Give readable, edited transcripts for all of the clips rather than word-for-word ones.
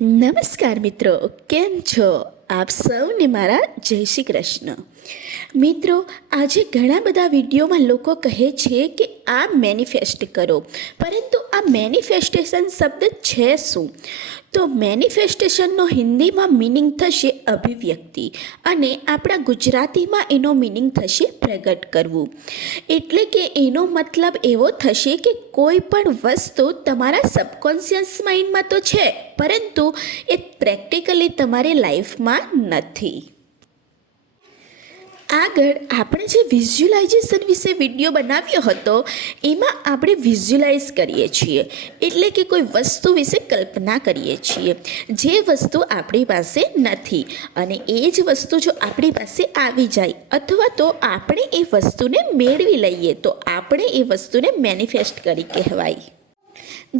નમસ્કાર મિત્રો, કેમ છો આપ સૌને? મારા જય શ્રી કૃષ્ણ. મિત્રો, આજે ઘણા બધા વિડીયોમાં લોકો કહે છે કે આ મેનિફેસ્ટ કરો, પરંતુ આ મેનિફેસ્ટેશન શબ્દ છે શું? તો મેનિફેસ્ટેશનનો હિન્દીમાં મિનિંગ થશે અભિવ્યક્તિ, અને આપણા ગુજરાતીમાં એનો મિનિંગ થશે પ્રગટ કરવું. એટલે કે એનો મતલબ એવો થશે કે કોઈ પણ વસ્તુ તમારા સબકોન્શિયસ માઇન્ડમાં તો છે, પરંતુ એ પ્રેક્ટિકલી તમારી લાઈફમાં નથી. આગળ આપણે જે વિઝ્યુલાઇઝેશન વિશે વિડીયો બનાવ્યો હતો, એમાં આપણે વિઝ્યુલાઇઝ કરીએ છીએ, એટલે કે કોઈ વસ્તુ વિશે કલ્પના કરીએ છીએ જે વસ્તુ આપણી પાસે નથી, અને એ જ વસ્તુ જો આપણી પાસે આવી જાય અથવા તો આપણે એ વસ્તુને મેળવી લઈએ તો આપણે એ વસ્તુને મેનિફેસ્ટ કરી કહેવાય.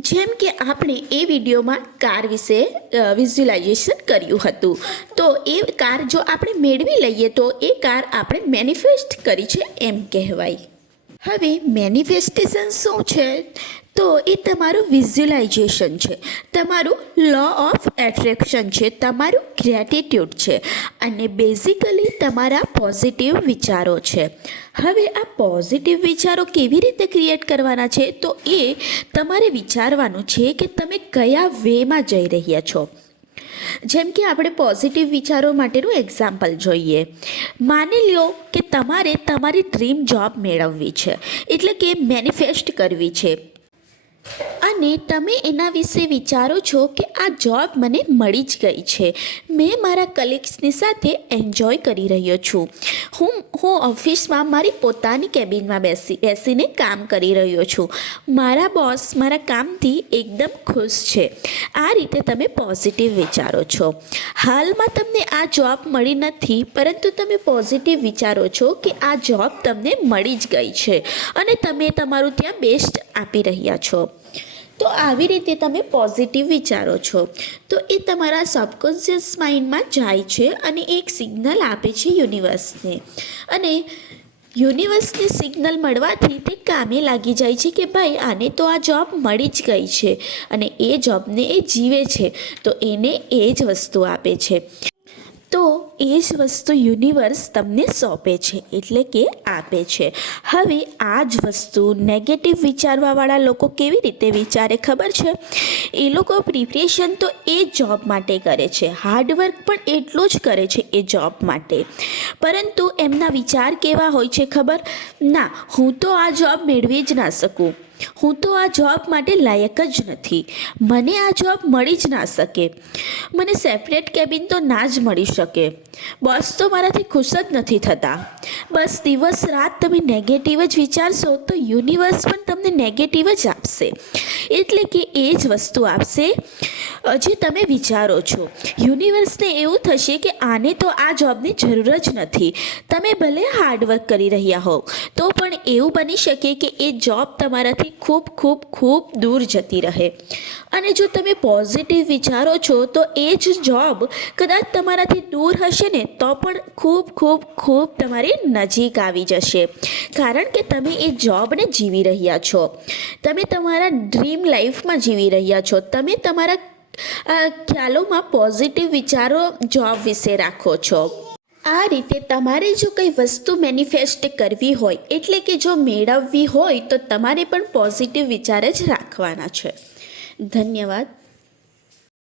જેમ કે આપણે એ વિડીયોમાં કાર વિશે વિઝ્યુલાઇઝેશન કર્યું હતું, તો એ કાર જો આપણે મેળવી લઈએ તો એ કાર આપણે મેનિફેસ્ટ કરી છે એમ કહેવાય. હવે મેનિફેસ્ટેશન શું છે? તો એ તમારું વિઝ્યુલાઇઝેશન છે, તમારું લો ઓફ એટ્રેક્શન છે, તમારું ગ્રેટિટ્યૂડ છે, અને બેઝિકલી તમારા પોઝિટિવ વિચારો છે. હવે આ પોઝિટિવ વિચારો કેવી રીતે ક્રિએટ કરવાના છે? તો એ તમારે વિચારવાનું છે કે તમે કયા વેમાં જઈ રહ્યા છો. જેમ કે આપણે પોઝિટિવ વિચારો માટેનું એક્ઝામ્પલ જોઈએ. માની લો કે તમારે તમારી ડ્રીમ જોબ મેળવવી છે, એટલે કે મેનિફેસ્ટ કરવી છે, અને તમે એના વિશે વિચારો છો કે આ જોબ મને મળી જ ગઈ છે, મેં મારા કલીગ્સની સાથે એન્જોય કરી રહ્યો છું, હું ઓફિસમાં મારી પોતાની કેબિનમાં બેસીને કામ કરી રહ્યો છું, મારા બોસ મારા કામથી એકદમ ખુશ છે. આ રીતે તમે પોઝિટિવ વિચારો છો. હાલમાં તમને આ જોબ મળી નથી, પરંતુ તમે પોઝિટિવ વિચારો છો કે આ જોબ તમને મળી જ ગઈ છે અને તમે તમારું ત્યાં બેસ્ટ આપી રહ્યા છો. તો આવી રીતે તમે પોઝિટિવ વિચારો છો, તો એ તમારા સબકોન્શિયસ માઇન્ડમાં જાય છે અને એક સિગ્નલ આપે છે યુનિવર્સને, અને યુનિવર્સને સિગ્નલ મળવાથી તે કામે લાગી જાય છે કે ભાઈ આને તો આ જોબ મળી જ ગઈ છે, અને એ જોબને એ જીવે છે, તો એને એ જ વસ્તુ આપે છે. તો એ જ વસ્તુ યુનિવર્સ તમને સોંપે છે, એટલે કે આપે છે. હવે આ જ વસ્તુ નેગેટિવ વિચારવાવાળા લોકો કેવી રીતે વિચારે ખબર છે? એ લોકો પ્રિપરેશન તો એ જોબ માટે કરે છે, હાર્ડવર્ક પણ એટલું જ કરે છે એ જોબ માટે, પરંતુ એમના વિચાર કેવા હોય છે ખબર? ના, હું તો આ જોબ મેળવી જ ના શકું, હું તો આ જોબ માટે લાયક જ નથી, મને આ જોબ મળી જ ના શકે, મને સેપરેટ કેબિન તો ના જ મળી શકે, બોસ તો મારાથી ખુશ જ નથી થતા. બસ દિવસ રાત તમે નેગેટિવ જ વિચારશો તો યુનિવર્સ પણ તમને નેગેટિવ જ આપશે, એટલે કે એ જ વસ્તુ આપશે જે તમે વિચારો છો. યુનિવર્સને એવું થશે કે આને તો આ જોબની જરૂર જ નથી, તમે ભલે હાર્ડવર્ક કરી રહ્યા હો તો પણ એવું બની શકે કે એ જોબ તમારાથી ખૂબ ખૂબ ખૂબ દૂર જતી રહે. અને જો તમે પોઝિટિવ વિચારો છો તો એ જ જોબ કદાચ તમારાથી દૂર હશે ને તો પણ ખૂબ ખૂબ ખૂબ તમારી નજીક આવી જશે, કારણ કે તમે એ જોબને જીવી રહ્યા છો, તમે તમારા ડ્રીમ લાઈફમાં જીવી રહ્યા છો, તમે તમારા ખ્યાલોમાં પોઝિટિવ વિચારો જોબ વિશે રાખો છો. આ રીતે તમારે જો કંઈ વસ્તુ મેનિફેસ્ટ કરવી હોય, એટલે કે જો મેળવવી હોય, તો તમારે પણ પોઝિટિવ વિચાર જ રાખવાના છે. ધન્યવાદ.